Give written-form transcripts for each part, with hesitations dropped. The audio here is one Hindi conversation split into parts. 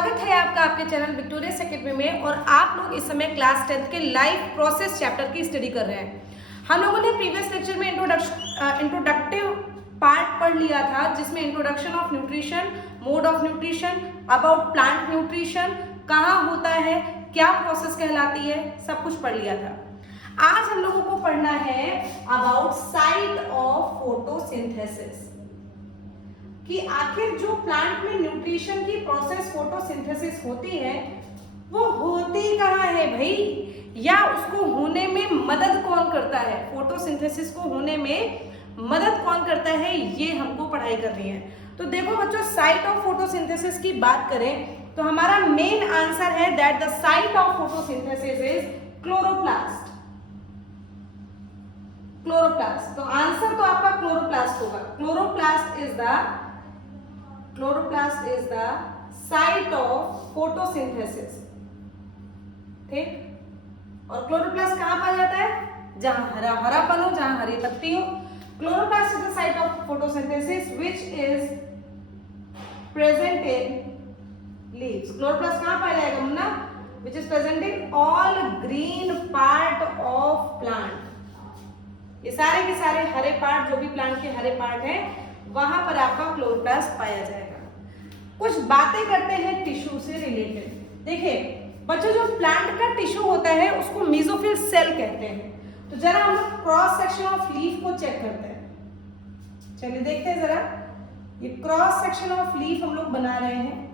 स्वागत है आपका आपके चैनल विक्टोरियस एकेडमी में। और आप लोग इस समय क्लास 10th के लाइफ प्रोसेस चैप्टर की स्टडी कर रहे हैं। हम लोगों ने प्रीवियस लेक्चर में इंट्रोडक्टिव पार्ट पढ़ लिया था, जिसमें introduction of nutrition, mode of nutrition, about plant nutrition, कहाँ होता है, क्या प्रोसेस कहलाती है, सब कुछ पढ़ लिया था। आज हम लोगों को पढ़ना है अबाउट साइट ऑफ फोटोसिंथेसिस, कि आखिर जो प्लांट में न्यूट्रिशन की प्रोसेस फोटोसिंथेसिस होती है वो होती कहाँ है भाई, या उसको होने में मदद कौन करता है, फोटोसिंथेसिस को होने में मदद कौन करता है, ये हमको पढ़ाई करनी है। तो देखो बच्चों, साइट ऑफ फोटोसिंथेसिस की बात करें तो हमारा मेन आंसर है that the site of photosynthesis is chloroplast. Chloroplast, तो आंसर तो आपका क्लोरोप्लास्ट होगा। Chloroplast is the site of photosynthesis, ठीक। और क्लोरोप्लास्ट कहां पाया जाता है, जहां हरा हरापन हो, जहां हरी पत्ती हो। Chloroplast is the site of photosynthesis which is present in leaves. Chloroplast कहां पाया जाएगा Munna, which is present in all green part of plant. ये सारे के सारे हरे पार्ट, जो भी प्लांट के हरे पार्ट हैं, वहां पर आपका क्लोरोप्लास्ट पाया जाएगा। कुछ बातें करते हैं टिश्यू से रिलेटेड। देखिए बच्चों, जो प्लांट का टिश्यू होता है उसको मेसोफिल सेल कहते हैं। तो जरा हम लोग क्रॉस सेक्शन ऑफ लीफ को चेक करते हैं। चलिए देखते हैं जरा, ये क्रॉस सेक्शन ऑफ लीफ हम लोग बना रहे हैं।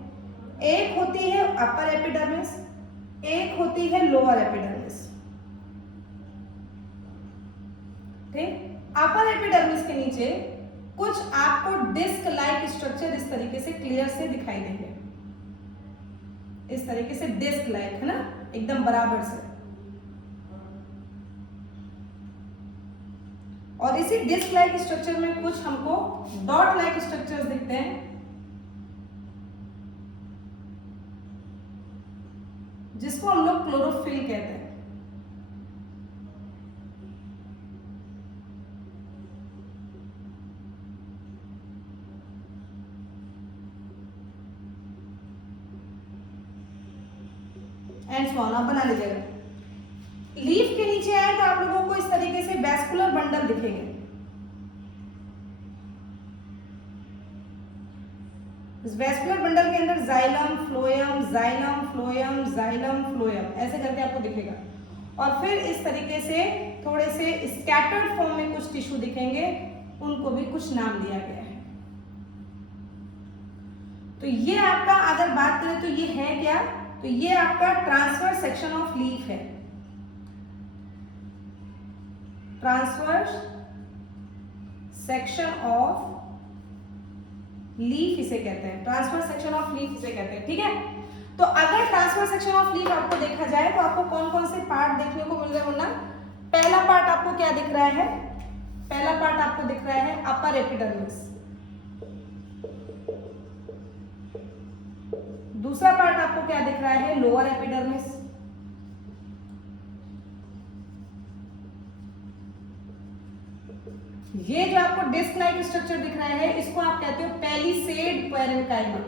एक होती है अपर एपिडर्मिस, एक होती है लोअर एपिडर्मिस, ठीक। अपर एपिडर्मिस के नीचे कुछ आपको डिस्क लाइक स्ट्रक्चर इस तरीके से क्लियर से दिखाई देंगे, इस तरीके से डिस्क लाइक, है ना, एकदम बराबर से। और इसी डिस्क लाइक स्ट्रक्चर में कुछ हमको डॉट लाइक स्ट्रक्चर्स दिखते हैं, जिसको हम लोग क्लोरोफिल कहते हैं। एंड सो ऑन, आप बना लीजिएगा। लीफ के नीचे आए तो आप लोगों को इस तरीके से वैस्कुलर बंडल दिखेंगे। इस वैस्कुलर बंडल के अंदर xylem, phloem, xylem, phloem, xylem, phloem, ऐसे करके आपको दिखेगा। और फिर इस तरीके से थोड़े से स्कैटर्ड फॉर्म में कुछ टिश्यू दिखेंगे, उनको भी कुछ नाम दिया गया है। तो ये आपका, अगर बात करें तो ये है क्या, तो ये आपका ट्रांसवर्स सेक्शन ऑफ लीफ है। ट्रांसवर्स सेक्शन ऑफ लीफ इसे कहते हैं, ट्रांसवर्स सेक्शन ऑफ लीफ इसे कहते हैं, ठीक है। तो अगर ट्रांसवर्स सेक्शन ऑफ लीफ आपको देखा जाए तो आपको कौन कौन से पार्ट देखने को मिल रहे हैं ना। पहला पार्ट आपको क्या दिख रहा है, पहला पार्ट आपको दिख रहा है अपर एपिडर्मिस। दूसरा पार्ट आपको क्या दिख रहा है, लोअर एपिडर्मिस। ये जो आपको डिस्क लाइक स्ट्रक्चर दिख रहा है, इसको आप कहते हो पैलिसेड पैरेन्काइमा।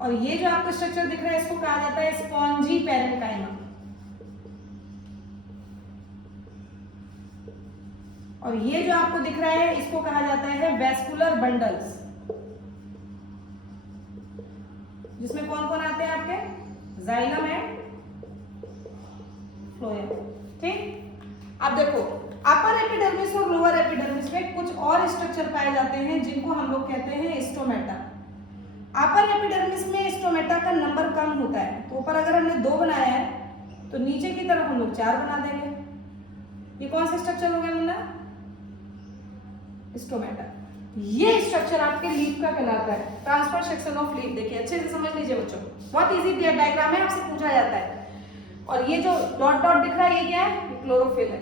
और ये जो आपको स्ट्रक्चर दिख रहा है, इसको कहा जाता है स्पॉन्जी पैरेन्काइमा। और ये जो आपको दिख रहा है, इसको कहा जाता है वेस्कुलर बंडल्स, जिसमें कौन कौन आते हैं आपके, जाइलम एंड फ्लोएम, ठीक। अब देखो, अपर एपिडर्मिस और लोअर एपिडर्मिस में कुछ और स्ट्रक्चर पाए जाते हैं, जिनको हम लोग कहते हैं स्टोमेटा। अपर एपिडर्मिस में स्टोमेटा का नंबर कम होता है, तो ऊपर अगर हमने 2 बनाया है तो नीचे की तरफ हम लोग 4 बना देंगे। ये कौन सा स्ट्रक्चर हो गया मुन्ना, स्टोमेटा। ये स्ट्रक्चर आपके लीफ का कहलाता है, ट्रांसवर्स सेक्शन ऑफ लीफ। देखिए अच्छे से समझ लीजिए बच्चों, बहुत इजी डायग्राम है, आपसे पूछा जाता है। और ये जो डॉट डॉट दिख रहा है, ये क्या है, क्लोरोफिल है।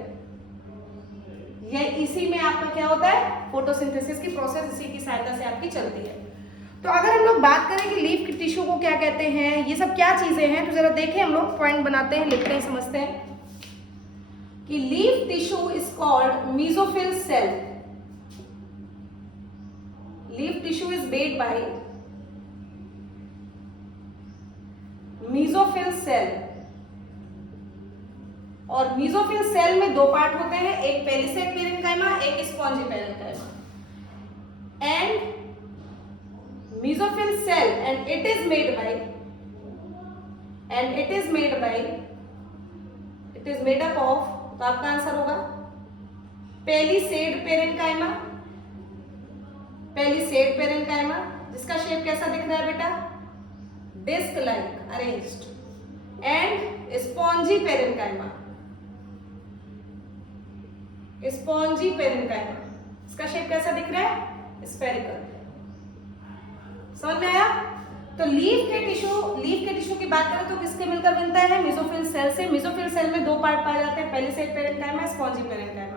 ये इसी में आपका क्या होता है, फोटोसिंथेसिस की प्रोसेस इसी की सहायता से आपकी चलती है। तो अगर हम लोग बात करें कि लीफ की टिश्यू को क्या कहते हैं, ये सब क्या चीजें हैं, तो जरा देखें, हम लोग पॉइंट बनाते हैं, लिखते हैं, समझते हैं कि leaf tissue is called mesophyll cell. Leaf tissue is made by mesophyll cell, और मीजोफिल सेल में दो पार्ट होते हैं, एक पेलिसेड पेरेन्काइमा, एक spongy parenchyma. And mesophyll cell and it is made up of, तो आपका आंसर होगा पेलिसेड पेरेन्काइमा, जिसका शेप कैसा दिख रहा है बेटा, disc like arranged, and spongy parenchyma, इसका शेप कैसा दिख रहा है, स्फेरिकल। समझ में आया? तो लीफ के टिश्यू की बात करें तो किसके मिलकर बनता है, मेसोफिल सेल से। मेसोफिल सेल में दो पार्ट पाए जाते हैं, palisade parenchyma, spongy parenchyma.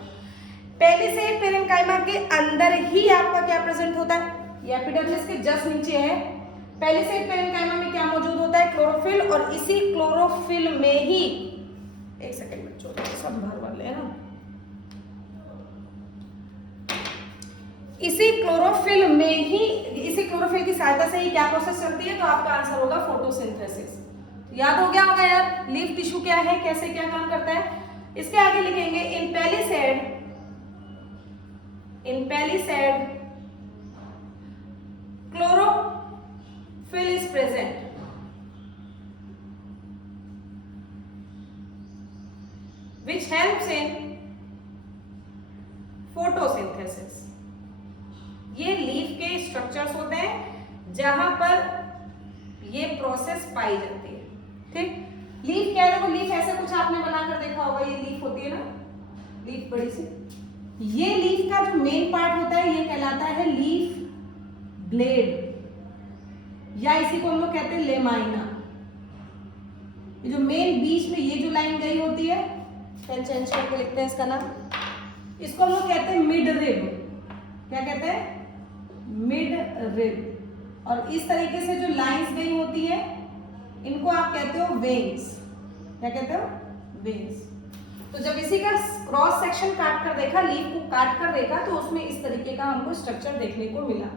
Palisade parenchyma के अंदर ही आपका क्या प्रेजेंट होता है, ये एपिडर्मिस के जस्ट नीचे है। पेलिसेड पेरेन्काइमा में क्या मौजूद होता है, क्लोरोफिल, और इसी क्लोरोफिल में ही, एक सेकंड बच्चों सब भर वाले हैं ना, इसी क्लोरोफिल की सहायता से ही क्या प्रोसेस चलती है, तो आपका आंसर होगा फोटोसिंथेसिस। याद हो गया होगा यार, लीफ टिश्यू क्या है, कैसे क्या काम करता है। इसके आगे लिखेंगे in palisade chlorophyll is present, which helps in photosynthesis। ये लीफ के स्ट्रक्चर्स होते हैं जहां पर ये प्रोसेस पाई जाती है। ठीक, लीफ क्या है, देखो लीफ ऐसे कुछ आपने बनाकर देखा होगा, ये लीफ होती है ना, लीफ बड़ी सी। ये लीफ का जो मेन पार्ट होता है ये कहलाता है लीफ ब्लेड, या इसी को हम लोग कहते हैं लेमाइना। ये जो मेन बीच में ये जो लाइन गई होती है, पेन चेंज करके लिखते हैं इसका नाम, इसको हम लोग कहते हैं मिड रिब। क्या कहते हैं, मिड रिब। और इस तरीके से जो लाइंस गई होती है इनको आप कहते हो वेन्स। क्या कहते हो, वेन्स। तो जब इसी का क्रॉस सेक्शन काट कर देखा, लीफ को काट कर देखा, तो उसमें इस तरीके का हमको स्ट्रक्चर देखने को मिला।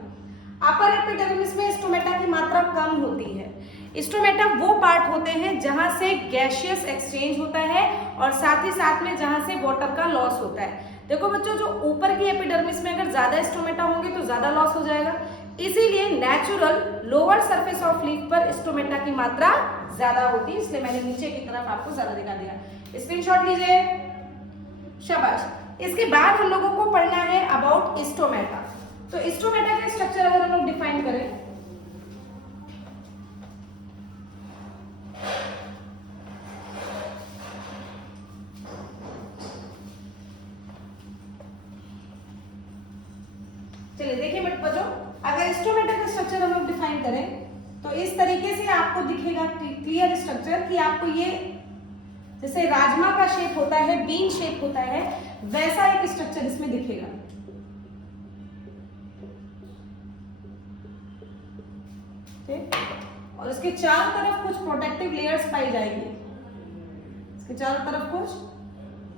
अपर एपिडर्मिस में स्टोमेटा की मात्रा कम होती है। स्टोमेटा वो पार्ट होते हैं जहां से गैसियस एक्सचेंज होता है और साथ ही साथ में जहां से वाटर का लॉस होता है। देखो बच्चों, जो ऊपर की एपिडर्मिस में अगर ज्यादा स्टोमेटा होंगे तो ज्यादा लॉस हो जाएगा, इसीलिए natural lower surface of leaf पर स्टोमेटा की मात्रा ज्यादा होती है, इसलिए मैंने नीचे की तरफ आपको ज्यादा दिखा दिया। स्क्रीनशॉट लीजिए, शाबाश। इसके बाद हम लोगों को पढ़ना है अबाउट स्टोमेटा। तो स्टोमेटा का स्ट्रक्चर अगर हम लोग डिफाइन करें, चलिए देखिए बच्चों, अगर स्टोमेटा का स्ट्रक्चर हम लोग डिफाइन करें तो इस तरीके से आपको दिखेगा क्लियर स्ट्रक्चर कि आपको ये जैसे राजमा का शेप होता है, बीन शेप होता है, वैसा एक स्ट्रक्चर इसमें दिखेगा। ठीक, और इसके चारों तरफ कुछ प्रोटेक्टिव लेयर्स पाई जाएंगी, इसके चारों तरफ कुछ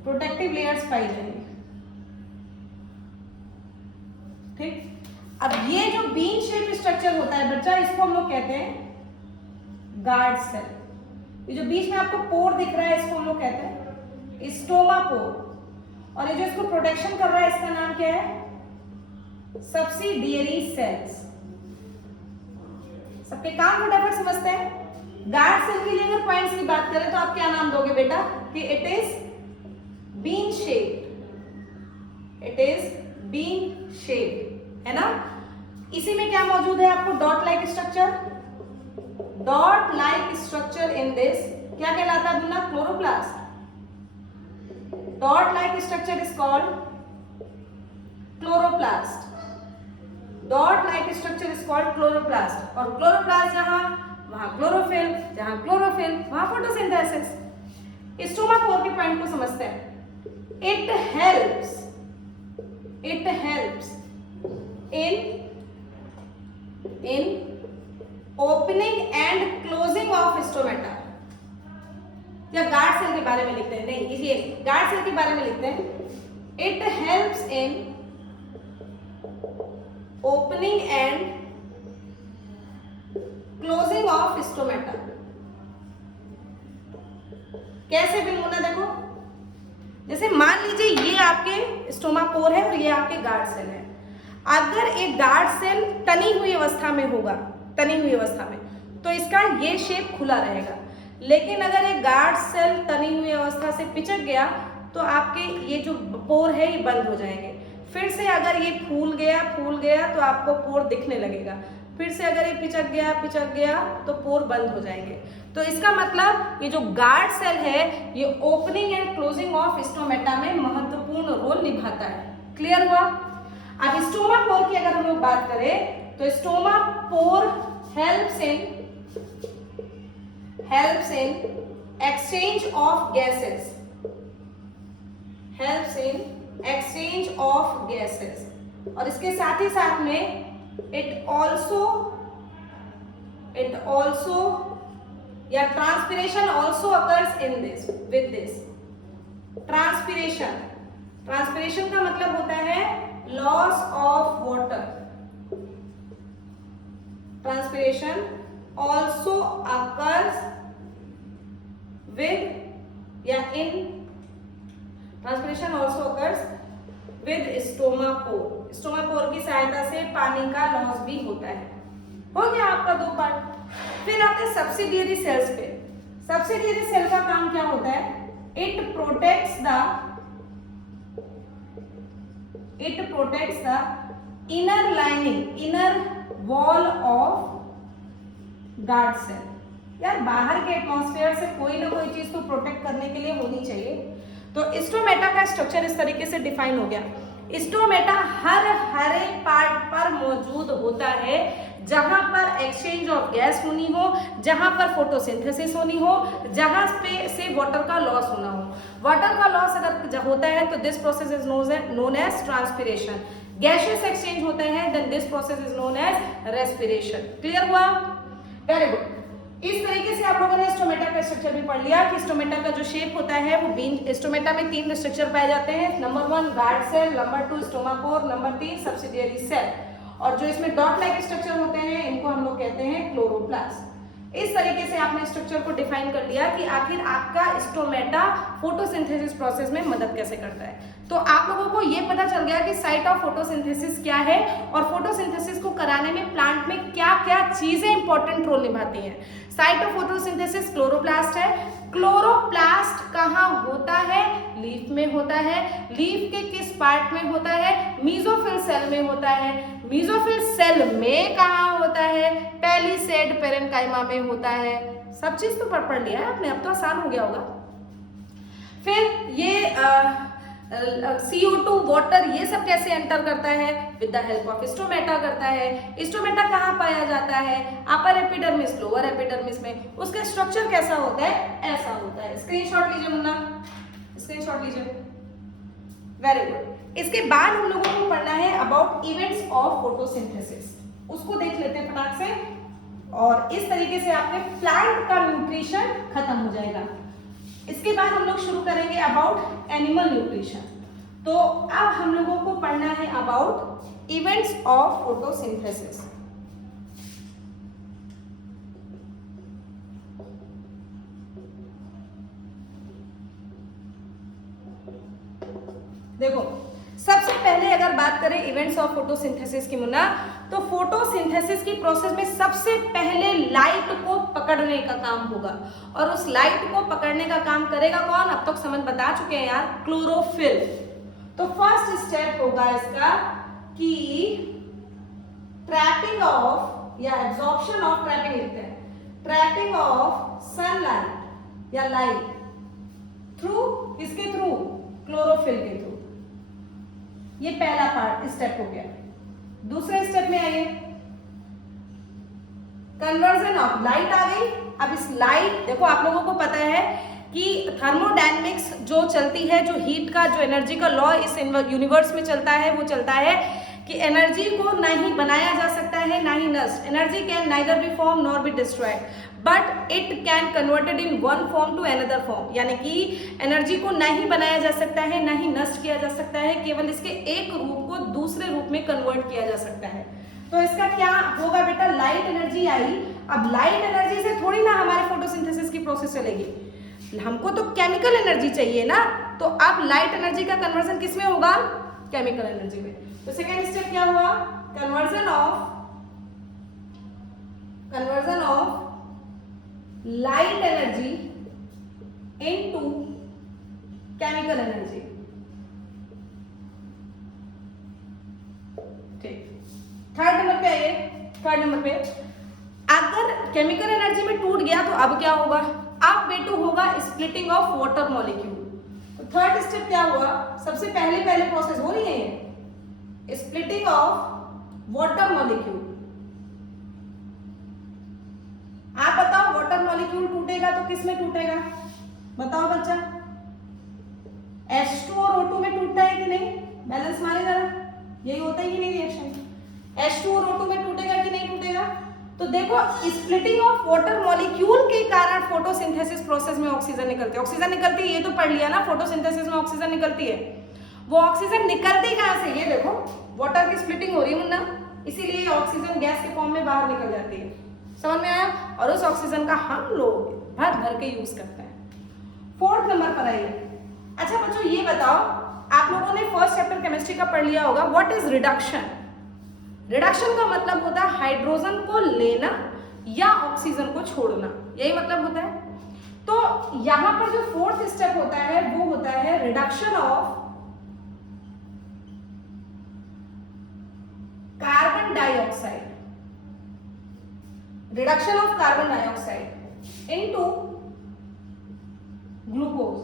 प्रोटेक्टिव लेयर्स पाई जाएंगी। ठीक, अब ये जो बीन शेप स्ट्रक्चर होता है बच्चा, इसको हम लोग कहते हैं गार्ड सेल। ये जो बीच में आपको पोर दिख रहा है इसको हम लोग कहते हैं स्टोमा पोर, और ये जो इसको प्रोटेक्शन कर रहा है इसका नाम क्या है, सब्सिडियरी सेल्स। सबके काम फटाफट समझते हैं। गार्ड सेल के लिए अगर पॉइंट्स की बात करें तो आप क्या नाम दोगे बेटा, कि it is bean shape, it is bean shape, है ना। इसी में क्या मौजूद है आपको, dot like structure. Dot like structure in this क्या कहलाता है बुना, chloroplast. Dot like structure is called chloroplast. Dot like structure is called chloroplast. और क्लोरोप्लास्ट जहां वहां क्लोरोफिल, जहां क्लोरोफिल वहां फोटोसिंथेसिस। स्टोमा पोर के पॉइंट को समझते हैं। It helps in opening and closing of stomata। या गार्ड सेल के बारे में लिखते हैं, नहीं इसलिए गार्ड सेल के बारे में लिखते हैं। It helps in opening and closing of stomata. कैसे फिल्मोना देखो, जैसे मान लीजिए ये आपके स्टोमा पोर है और ये आपके गार्ड सेल है। अगर एक गार्ड सेल तनी हुई अवस्था में होगा, तनी हुई अवस्था में, तो इसका ये शेप खुला रहेगा। लेकिन अगर एक गार्ड सेल तनी हुई अवस्था से पिचक गया तो आपके ये जो पोर है ये बंद हो जाएंगे। फिर से अगर ये फूल गया तो आपको पोर दिखने लगेगा। फिर से अगर ये पिचक गया तो पोर बंद हो जाएंगे। तो इसका मतलब ये जो गार्ड सेल है ये opening and closing of stomata में महत्वपूर्ण रोल निभाता है। क्लियर हुआ? अब स्टोमा पोर की अगर हम लोग बात करें तो stoma pore helps in exchange of gases, और इसके साथ ही साथ में it also या transpiration also occurs in this with this। transpiration का मतलब होता है loss of water। transpiration also occurs with या in transpiration also occurs with stoma pore की सहायता से पानी का लॉस भी होता है। हो गया आपका 2 पार्ट। फिर आते हैं सब्सिडियरी सेल्स पे। सब्सिडियरी सेल का काम क्या होता है? It protects the inner wall of guard cell. यार बाहर के एटमॉस्फेयर से कोई ना कोई चीज तो प्रोटेक्ट करने के लिए होनी चाहिए। तो स्टोमेटा का स्ट्रक्चर इस तरीके से डिफाइन हो गया। स्टोमेटा हरे पार्ट पर मौजूद होता है जहां पर एक्सचेंज ऑफ गैस होनी हो, जहां पर फोटोसिंथेसिस होनी हो, जहां पे से वाटर का लॉस होना हो। वाटर का लॉस अगर होता है तो this process is known as transpiration. Gaseous exchange होता है then this process is known as respiration. Clear हुआ? Very good. इस तरीके से आप लोगों ने स्टोमेटा का स्ट्रक्चर भी पढ़ लिया कि स्टोमेटा का जो शेप होता है वो बीन। स्टोमेटा में 3 स्ट्रक्चर पाए जाते हैं। Number 1 guard cell, number 2 stoma pore, number 3 subsidiary cell. और जो इसमें डॉट लाइक स्ट्रक्चर होते हैं इनको हम लोग कहते हैं क्लोरोप्लास्ट। इस तरीके से आपने स्ट्रक्चर को डिफाइन कर लिया कि आखिर आपका स्टोमेटा फोटोसिंथेसिस प्रोसेस में मदद कैसे करता है। तो आप लोगों को ये पता चल गया कि साइट ऑफ फोटोसिंथेसिस क्या है और फोटोसिंथेसिस को कराने में प्लांट में क्या क्या चीजें इंपॉर्टेंट रोल निभाती हैं। साइट ऑफ फोटोसिंथेसिस क्लोरोप्लास्ट है। क्लोरोप्लास्ट कहाँ होता है? लीफ में होता है। लीफ के किस पार्ट में होता है? मीजोफिल सेल में होता है। मीजोफिल सेल में कहाँ होता है? पैलिसेड पेरेन्काइमा में होता है। सब चीज तो पढ़ लिया है आपने, अब तो आसान हो गया होगा। फिर ये CO2 वाटर ये सब कैसे एंटर करता है? With the help of stomata करता है। स्टोमेटा कहाँ पाया जाता है? अपर एपिडर्मिस, लोअर एपिडर्मिस में। उसका स्ट्रक्चर कैसा होता है? ऐसा होता है। स्क्रीनशॉट लीजिए मुन्ना, स्क्रीनशॉट लीजिए। Very good. इसके बाद हम लोगों को पढ़ना है अबाउट इवेंट्स ऑफ फोटोसिंथेसिस। उसको देख लेते हैं फटाक से, और इस तरीके से आपके प्लांट का न्यूट्रिशन खत्म हो जाएगा। इसके बाद हम लोग शुरू करेंगे अबाउट एनिमल न्यूट्रिशन। तो अब हम लोगों को पढ़ना है अबाउट इवेंट्स ऑफ फोटोसिंथेसिस। देखो सबसे पहले अगर बात करें इवेंट्स ऑफ फोटोसिंथेसिस की मुन्ना, तो फोटोसिंथेसिस की प्रोसेस में सबसे पहले लाइट को पकड़ने का काम होगा, और उस लाइट को पकड़ने का काम करेगा कौन? अब तक समझ बता चुके हैं यार, क्लोरोफिल। तो फर्स्ट स्टेप होगा इसका कि ट्रैपिंग ऑफ या एब्जॉर्प्शन ऑफ, ट्रैपिंग लिखते हैं, ट्रैपिंग ऑफ सनलाइट या लाइट थ्रू, किसके थ्रू? क्लोरोफिल के थ्रू। ये पहला पार्ट स्टेप हो गया। दूसरे स्टेप में आइए, कन्वर्जन ऑफ, लाइट आ गई। अब इस लाइट, देखो आप लोगों को पता है कि थर्मोडायनेमिक्स जो चलती है, जो हीट का, जो एनर्जी का लॉ इस यूनिवर्स में चलता है, वो चलता है कि एनर्जी को ना ही बनाया जा सकता है ना ही नष्ट। Energy can neither be form nor be destroyed, but it can converted in one form to another form. यानी कि एनर्जी को ना ही बनाया जा सकता है ना ही नष्ट किया जा सकता है, केवल इसके एक रूप को दूसरे रूप में कन्वर्ट किया जा सकता है। तो इसका क्या होगा बेटा, लाइट एनर्जी आई। अब लाइट एनर्जी से थोड़ी ना हमारे फोटोसिंथेसिस की प्रोसेस चलेगी, हमको तो केमिकल एनर्जी चाहिए ना। तो अब लाइट एनर्जी का कन्वर्जन किस में होगा, केमिकल एनर्जी में। तो सेकेंड स्टेप क्या हुआ, conversion of light energy into chemical energy. ठीक, थर्ड नंबर पे आइए। थर्ड नंबर पे अगर केमिकल एनर्जी में टूट गया तो अब क्या होगा, अब बेटू होगा स्प्लिटिंग ऑफ वाटर मॉलिक्यूल। तो थर्ड स्टेप क्या हुआ, सबसे पहले प्रोसेस हो रही है स्प्लिटिंग ऑफ वाटर मॉलिक्यूल। आप बताओ वाटर मॉलिक्यूल टूटेगा तो किस में टूटेगा, बताओ बच्चा। H2 और O2 में टूटता है कि नहीं, बैलेंस मारे जरा, यही होता है कि नहीं रिएक्शन। H2 और O2 में टूटेगा कि नहीं टूटेगा। तो देखो स्प्लिटिंग ऑफ वाटर मॉलिक्यूल के कारण फोटोसिंथेसिस प्रोसेस में ऑक्सीजन निकलती है। ऑक्सीजन निकलती है, ये तो पढ़ लिया ना, फोटोसिंथेसिस में ऑक्सीजन निकलती है। वो ऑक्सीजन निकलती कहां से, ये देखो वाटर की स्प्लिटिंग हो रही है मुन्ना, इसीलिए ऑक्सीजन गैस के फॉर्म में बाहर निकल जाती है। समझ में आया। और उस ऑक्सीजन का हम लोग भर भर के यूज करते हैं। फोर्थ नंबर पर आइए। अच्छा बच्चों ये बताओ, आप लोगों ने फर्स्ट चैप्टर केमिस्ट्री का पढ़ लिया होगा, व्हाट इज रिडक्शन। रिडक्शन का मतलब होता है हाइड्रोजन को लेना या ऑक्सीजन को छोड़ना, यही मतलब होता है। तो यहां पर जो फोर्थ स्टेप होता है वो होता है reduction of carbon dioxide, reduction of carbon dioxide into glucose,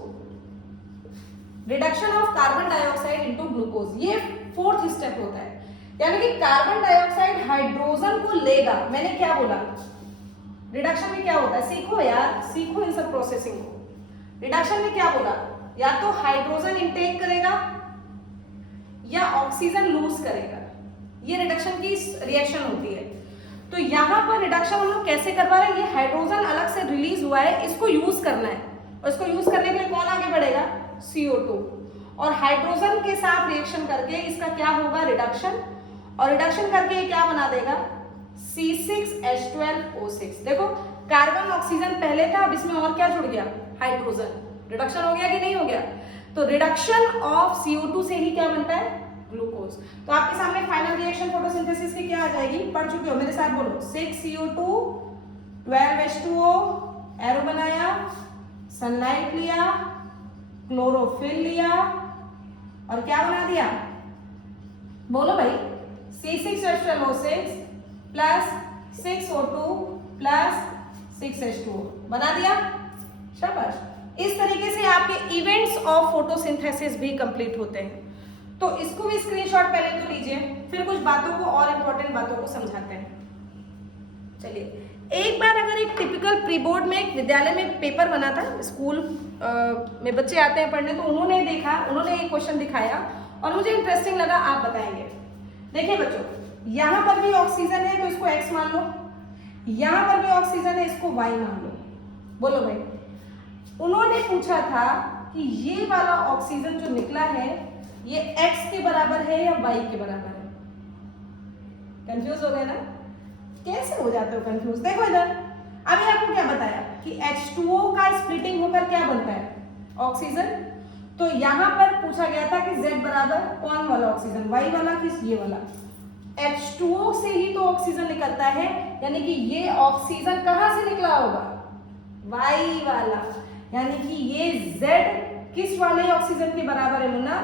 reduction of carbon dioxide into glucose, ये फोर्थ स्टेप होता है। यानी कि कार्बन डाइऑक्साइड हाइड्रोजन को लेगा। मैंने क्या बोला, रिडक्शन में क्या होता है, सीखो यार, सीखो इन सब प्रोसेसिंग को। रिडक्शन में क्या बोला, या तो हाइड्रोजन इनटेक करेगा या ऑक्सीजन लूज करेगा, ये रिडक्शन की रिएक्शन होती है। तो यहां पर रिडक्शन हम लोग कैसे करवा रहे हैं, ये हाइड्रोजन अलग से रिलीज हुआ है, इसको यूज करना है। और इसको यूज करने के लिए कौन आगे बढ़ेगा, CO2, और हाइड्रोजन के साथ रिएक्शन करके इसका क्या होगा, रिडक्शन, और रिडक्शन करके ये क्या बना देगा, C6H12O6। देखो कार्बन ऑक्सीजन पहले था, अब इसमें और क्या जुड़ गया, हाइड्रोजन। रिडक्शन हो गया कि नहीं हो गया। तो रिडक्शन ऑफ CO2 से ही क्या बनता है, ग्लूकोज। तो आपके सामने फाइनल रिएक्शन फोटोसिंथेसिस की क्या आ जाएगी, पढ़ चुके हो, मेरे साथ बोलो, 6CO2 12H2O, एरो बनाया, सनलाइट लिया, क्लोरोफिल लिया, और क्या बना दिया, बोलो भाई, C6H12O6 plus 6O2 plus 6H2O बना दिया, शाबाश। इस तरीके से आपके इवेंट्स ऑफ फोटोसिंथेसिस भी कंप्लीट होते हैं। तो इसको भी स्क्रीनशॉट पहले तो लीजिए, फिर कुछ बातों को और इंपॉर्टेंट बातों को समझाते हैं। चलिए, एक बार अगर एक टिपिकल प्री बोर्ड में एक विद्यालय में एक पेपर बना था, स्कूल में बच्चे आते हैं पढ़ने, तो उन्होंने देखा, उन्होंने एक क्वेश्चन दिखाया और मुझे इंटरेस्टिंग लगा, आप बताएंगे। देखिए बच्चों, यहां पर भी ऑक्सीजन है तो इसको X मान लो, यहां पर भी ऑक्सीजन है, इसको Y मान लो। बोलो भाई, उन्होंने पूछा था कि ये वाला ऑक्सीजन जो निकला है ये X के बराबर है या Y के बराबर है। कंफ्यूज हो गए ना, कैसे हो जाते हो कंफ्यूज। देखो इधर, अभी आपको क्या बताया कि H2O का स्प्लिटिंग होकर क्या बनता है, ऑक्सीजन। तो यहां पर पूछा गया था कि Z बराबर कौन वाला ऑक्सीजन, Y वाला कि ये वाला। H2O से ही तो ऑक्सीजन निकलता है, यानी कि ये ऑक्सीजन कहां से निकला होगा, Y वाला। यानी कि ये Z किस वाले ऑक्सीजन के बराबर है मुन्ना,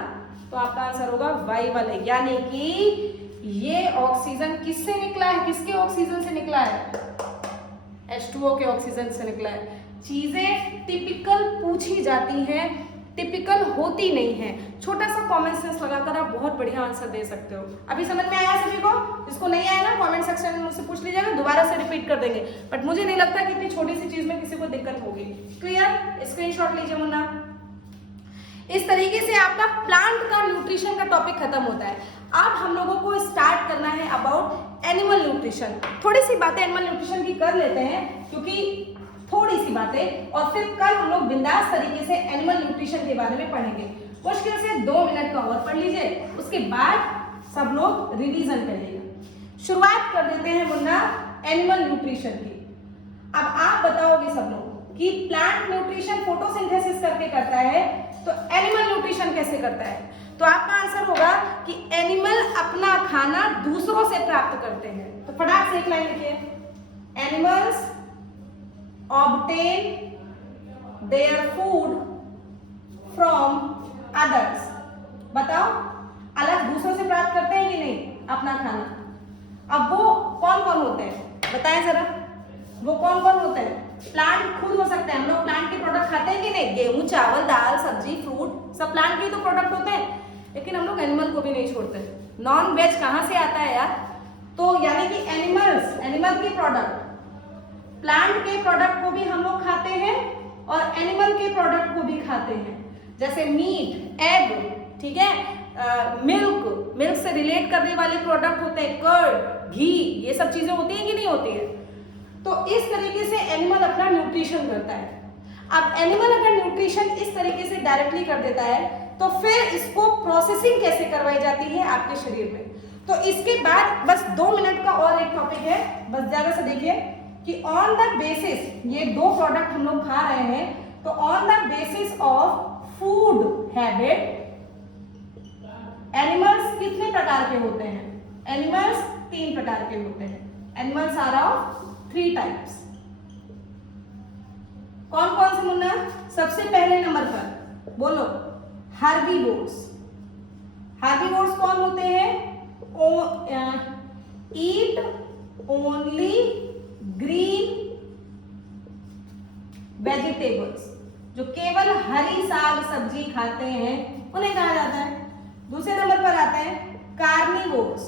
तो आपका आंसर होगा Y वाले। यानी कि ये ऑक्सीजन किससे निकला है, किसके ऑक्सीजन से निकला है, H2O के ऑक्सीजन से निकला है। चीजें टिपिकल पूछी जाती हैं, टिपिकल होती नहीं है। छोटा सा कॉमन सेंस लगाकर आप बहुत बढ़िया आंसर दे सकते हो। अभी समझ में आया सभी को, जिसको नहीं आया ना कमेंट सेक्शन में मुझसे पूछ लीजिएगा, दोबारा से रिपीट कर देंगे। बट मुझे नहीं लगता कि इतनी छोटी सी चीज में किसी को दिक्कत होगी। क्लियर, स्क्रीनशॉट लीजिए मुन्ना। इस तरीके से आपका प्लांट का न्यूट्रिशन का टॉपिक खत्म होता है। अब हम लोगों को स्टार्ट करना है अबाउट एनिमल न्यूट्रिशन। थोड़ी सी बातें एनिमल न्यूट्रिशन की कर लेते हैं, क्योंकि थोड़ी सी बातें, और फिर कल हम लोग बिंदास तरीके से एनिमल न्यूट्रिशन के बारे में पढ़ेंगे। मुश्किल से 2 मिनट का और पढ़ लीजिए, उसके बाद सब लोग रिवीजन करिएगा। शुरुआत कर देते हैं मुन्ना एनिमल न्यूट्रिशन की। अब आप बताओगे सब लोग कि प्लांट न्यूट्रिशन फोटोसिंथेसिस करके करता है, तो एनिमल न्यूट्रिशन कैसे करता है? तो आपका आंसर होगा कि एनिमल अपना खाना दूसरों से प्राप्त करते हैं। तो फटाक से एक लाइन लिखिए, animals obtain their food from others. बताओ, अलग दूसरों से प्राप्त करते हैं कि नहीं अपना खाना? अब वो कौन कौन होते हैं बताएं जरा, वो कौन कौन होते हैं? प्लांट खुद हो सकते हैं, हम लोग प्लांट के प्रोडक्ट खाते हैं कि नहीं? गेहूं, चावल, दाल, सब्जी, फ्रूट सब प्लांट के ही तो प्रोडक्ट होते हैं, लेकिन हम लोग एनिमल को भी नहीं छोड़ते। नॉन वेज कहाँ से आता है यार? तो यानी कि एनिमल्स, एनिमल के प्रोडक्ट, प्लांट के प्रोडक्ट को भी हम लोग खाते हैं और एनिमल के प्रोडक्ट को भी खाते हैं, जैसे मीट, एग, ठीक है, मिल्क, मिल्क से रिलेट करने वाले प्रोडक्ट होते हैं, कर्ड, घी, ये सब चीजें होती हैं कि नहीं होती है? तो इस तरीके से एनिमल अपना न्यूट्रिशन करता है। अब एनिमल अगर न्यूट्रिशन इस तरीके से डायरेक्टली कर देता है, तो फिर इसको प्रोसेसिंग कैसे करवाई जाती है आपके शरीर में? तो इसके बाद बस 2 मिनट का और एक टॉपिक है, बस ज्यादा से देखिए कि ऑन द बेसिस, ये 2 प्रोडक्ट हम लोग खा रहे हैं, तो on the basis of food habit animals कितने प्रकार के होते हैं? एनिमल्स 3 प्रकार के होते हैं। Animals are of 3 types. कौन कौन से मुन्ना? सबसे पहले नंबर पर बोलो, हर्बीवोर्स। हर्बीवोर्स कौन होते हैं? ईट ओनली ग्रीन वेजिटेबल्स, जो केवल हरी साग सब्जी खाते हैं उन्हें कहा जाता है। दूसरे नंबर पर आते हैं कार्निवोर्स,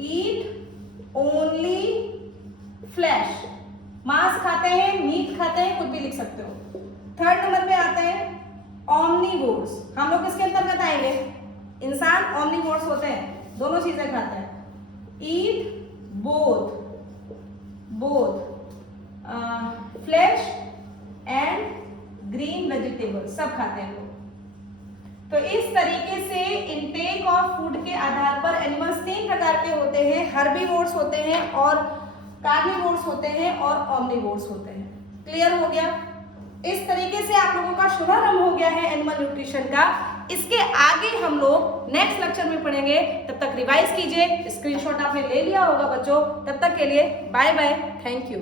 ईट ओनली फ्लैश, मांस खाते हैं, मीट खाते हैं, कुछ भी लिख सकते हो। थर्ड नंबर पे आते हैं ऑमनीवोर्स, हम लोग किसके अंतर्गत आएंगे? इंसान ऑमनीवोर्स होते हैं, दोनों चीजें खाते हैं, eat both flash and green vegetable, सब खाते हैं लोग। तो इस तरीके से इनटेक ऑफ फूड के आधार पर एनिमल्स 3 प्रकार के होते हैं, हर्बीवोर्स होते हैं और कार्निवोर्स होते हैं और ऑमनीवोर्स होते हैं। क्लियर हो गया? इस तरीके से आप लोगों का शुभारंभ हो गया है एनिमल न्यूट्रिशन का। इसके आगे हम लोग नेक्स्ट लेक्चर में पढ़ेंगे, तब तक रिवाइज कीजिए, स्क्रीनशॉट आपने ले लिया होगा बच्चों। तब तक के लिए बाय बाय, थैंक यू।